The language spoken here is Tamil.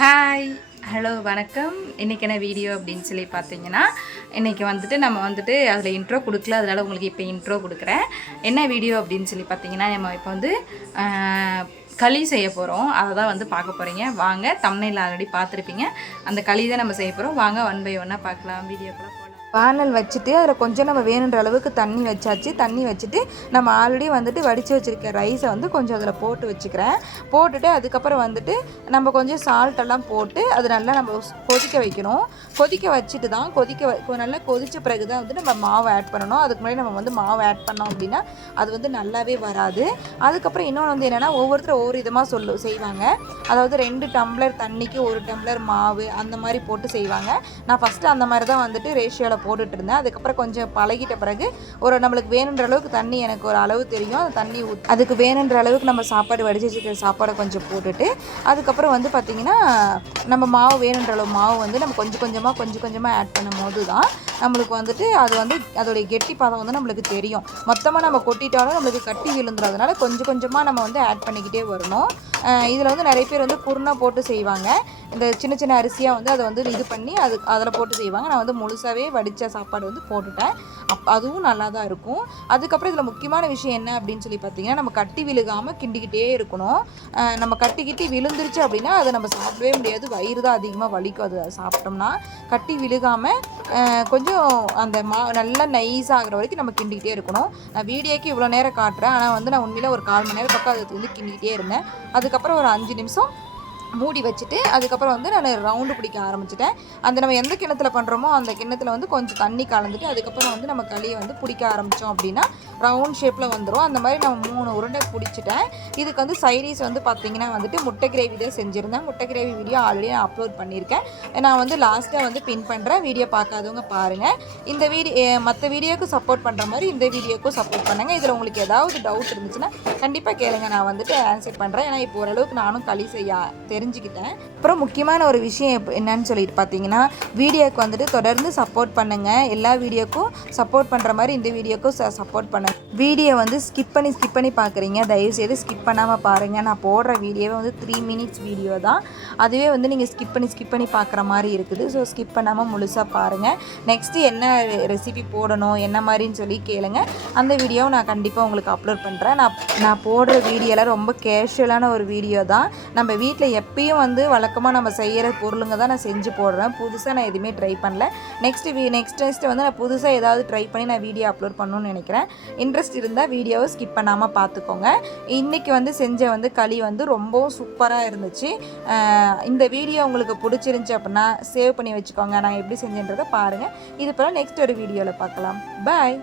ஹாய் ஹலோ வணக்கம். இன்றைக்கி என்ன வீடியோ அப்படின்னு சொல்லி பார்த்தீங்கன்னா இன்றைக்கி வந்துட்டு நம்ம வந்துட்டு அதில் இன்ட்ரோ கொடுக்கல. அதனால் உங்களுக்கு இப்போ இன்ட்ரோ கொடுக்குறேன். என்ன வீடியோ அப்படின்னு சொல்லி பார்த்தீங்கன்னா நம்ம இப்போ வந்து களி செய்ய போகிறோம் அதை தான் வந்து பார்க்க போகிறீங்க வாங்க தமிழில் ஆல்ரெடி பார்த்துருப்பீங்க. அந்த களி தான் நம்ம செய்ய போகிறோம் வாங்க ஒன் பை ஒன்னாக பார்க்கலாம். வீடியோக்குள்ளே வானல் வச்சுட்டு அதில் கொஞ்சம் நம்ம வேணுன்ற அளவுக்கு தண்ணி வச்சாச்சு. தண்ணி வச்சுட்டு நம்ம ஆல்ரெடி வந்துட்டு வடித்து வச்சுருக்க ரைஸை வந்து கொஞ்சம் அதில் போட்டு வச்சுக்கிறேன். போட்டுட்டு அதுக்கப்புறம் வந்துட்டு நம்ம கொஞ்சம் சால்ட் எல்லாம் போட்டு அது நல்லா நம்ம கொதிக்க வைக்கணும். கொதிக்க வச்சுட்டு தான் கொதிக்க வ- நல்லா கொதித்த பிறகு தான் வந்து நம்ம மாவு ஆட் பண்ணணும். அதுக்கு முன்னாடி நம்ம வந்து மாவு ஆட் பண்ணோம் அப்படின்னா அது வந்து நல்லாவே வராது. அதுக்கப்புறம் இன்னொன்று வந்து என்னென்னா ஒவ்வொருத்தரும் ஒவ்வொரு விதமாக சொல்லு செய்வாங்க. அதாவது ரெண்டு டம்ளர் தண்ணிக்கு ஒரு டம்ளர் மாவு அந்த மாதிரி போட்டு செய்வாங்க. நான் ஃபஸ்ட்டு அந்த மாதிரி தான் வந்துட்டு ரேஷியோவில் போட்டுட்டு இருந்தேன் அதுக்கப்புறம் கொஞ்சம் பழகிட்ட பிறகு ஒரு நம்மளுக்கு வேணுன்ற அளவுக்கு தண்ணி எனக்கு ஒரு அளவு தெரியும். அந்த தண்ணி ஊத் அதுக்கு வேணுன்ற அளவுக்கு நம்ம சாப்பாடு வடிச்சு வச்சுக்கிற சாப்பாடை கொஞ்சம் போட்டுட்டு அதுக்கப்புறம் வந்து பார்த்திங்கன்னா நம்ம மாவு வேணுன்ற அளவு மாவு வந்து நம்ம கொஞ்சம் கொஞ்சமாக கொஞ்சம் கொஞ்சமாக ஆட் பண்ணும் போது தான் நம்மளுக்கு வந்துட்டு அது வந்து அதோடைய கெட்டி பதம் வந்து நம்மளுக்கு தெரியும். மொத்தமாக நம்ம கொட்டிட்டாலும் நம்மளுக்கு கட்டி விழுந்துரும். அதனால கொஞ்சம் கொஞ்சமாக நம்ம வந்து ஆட் பண்ணிக்கிட்டே வரணும். இதில் வந்து நிறைய பேர் வந்து குருணை போட்டு செய்வாங்க. இந்த சின்ன சின்ன அரிசியாக வந்து அதை வந்து இது பண்ணி அது அதில் போட்டு செய்வாங்க. நான் வந்து முழுசாகவே வடித்த சாப்பாடு வந்து போட்டுட்டேன். அப் அதுவும் நல்லா தான் இருக்கும். அதுக்கப்புறம் இதில் முக்கியமான விஷயம் என்ன அப்படின்னு சொல்லி பார்த்தீங்கன்னா நம்ம கட்டி விழுகாமல் கிண்டிக்கிட்டே இருக்கணும். நம்ம கட்டிக்கிட்டி விழுந்துருச்சு அப்படின்னா அதை நம்ம சாப்பிடவே முடியாது. வயிறு தான் அதிகமாக வலிக்கும். அது சாப்பிட்டோம்னா கட்டி விழுகாமல் கொஞ்சம் அந்த மா நல்லா நைஸ் ஆகிற வரைக்கும் நம்ம கிண்டிக்கிட்டே இருக்கணும். நான் வீடியோக்கு இவ்வளோ நேரம் காட்டுறேன். ஆனால் வந்து நான் உண்மையில் ஒரு கால் மணி நேரம் பக்கம் அது வந்து கிண்டிக்கிட்டே இருந்தேன். அதுக்கப்புறம் ஒரு அஞ்சு நிமிஷம் மூடி வச்சுட்டு அதுக்கப்புறம் வந்து நான் ரவுண்டு பிடிக்க ஆரம்பிச்சிட்டேன். அந்த நம்ம எந்த கிணத்துல பண்ணுறோமோ அந்த கிணத்துல வந்து கொஞ்சம் தண்ணி கலந்துட்டு அதுக்கப்புறம் வந்து நம்ம களியை வந்து பிடிக்க ஆரம்பித்தோம் அப்படின்னா ரவுண்ட் ஷேப்பில் வந்துடும் அந்த மாதிரி நம்ம மூணு உருண்டை பிடிச்சிட்டேன். இதுக்கு வந்து சைடிஸ் வந்து பார்த்தீங்கன்னா வந்துட்டு முட்டை கிரேவி தான் செஞ்சுருந்தேன். முட்டை கிரேவி வீடியோ ஆல்ரெடி நான் அப்லோட் பண்ணியிருக்கேன். நான் வந்து லாஸ்ட்டாக வந்து பின் பண்ணுறேன் வீடியோ பார்க்காதவங்க பாருங்கள் இந்த வீடியோ மற்ற வீடியோக்கு சப்போர்ட் பண்ணுற மாதிரி இந்த வீடியோக்கும் சப்போர்ட் பண்ணுங்கள் இதில் உங்களுக்கு ஏதாவது டவுட் இருந்துச்சுன்னா கண்டிப்பாக கேளுங்க. நான் வந்துட்டு ஆன்சர் பண்ணுறேன் ஏன்னா இப்போ ஓரளவுக்கு நானும் களி செய்ய தெரிஞ்சுக்கிட்டேன். அப்புறம் முக்கியமான ஒரு விஷயம் என்னன்னு சொல்லிட்டு பார்த்தீங்கன்னா வீடியோக்கு வந்துட்டு தொடர்ந்து சப்போர்ட் பண்ணுங்கள் எல்லா வீடியோக்கும் சப்போர்ட் பண்ணுற மாதிரி இந்த வீடியோக்கும் சப்போர்ட் பண்ணுங்க. வீடியோ வந்து ஸ்கிப் பண்ணி ஸ்கிப் பண்ணி பார்க்குறீங்க தயவுசெய்து ஸ்கிப் பண்ணாமல் பாருங்கள் நான் போடுற வீடியோவே வந்து த்ரீ மினிட்ஸ் வீடியோ தான். அதுவே வந்து நீங்கள் ஸ்கிப் பண்ணி ஸ்கிப் பண்ணி பார்க்குற மாதிரி இருக்குது. ஸோ ஸ்கிப் பண்ணாமல் முழுசாக பாருங்கள் நெக்ஸ்ட்டு என்ன ரெசிபி போடணும் என்ன மாதிரின்னு சொல்லி கேளுங்க. அந்த வீடியோவை நான் கண்டிப்பாக உங்களுக்கு அப்லோட் பண்ணுறேன் நான் நான் போடுற வீடியோலாம் ரொம்ப கேஷுவலான ஒரு வீடியோ தான். நம்ம வீட்டில் எப்பயும் வந்து வழக்கமாக நம்ம செய்கிற பொருளுங்க தான் நான் செஞ்சு போடுறேன். புதுசாக நான் எதுவுமே ட்ரை பண்ணல. நெக்ஸ்ட்டு வீ நெக்ஸ்ட் நெக்ஸ்ட் வந்து நான் புதுசாக ஏதாவது ட்ரை பண்ணி நான் வீடியோ அப்லோட் பண்ணணும்னு நினைக்கிறேன். இன்ட்ரெஸ்ட் இருந்தால் வீடியோவை ஸ்கிப் பண்ணாமல் பார்த்துக்கோங்க இன்றைக்கி வந்து செஞ்ச வந்து களி வந்து ரொம்பவும் சூப்பராக இருந்துச்சு. இந்த வீடியோ உங்களுக்கு பிடிச்சிருந்துச்சி அப்படின்னா சேவ் பண்ணி வச்சுக்கோங்க. நான் எப்படி செஞ்சேன்றதை பாருங்கள் இது போல் நெக்ஸ்ட் ஒரு வீடியோவில் பார்க்கலாம் பாய்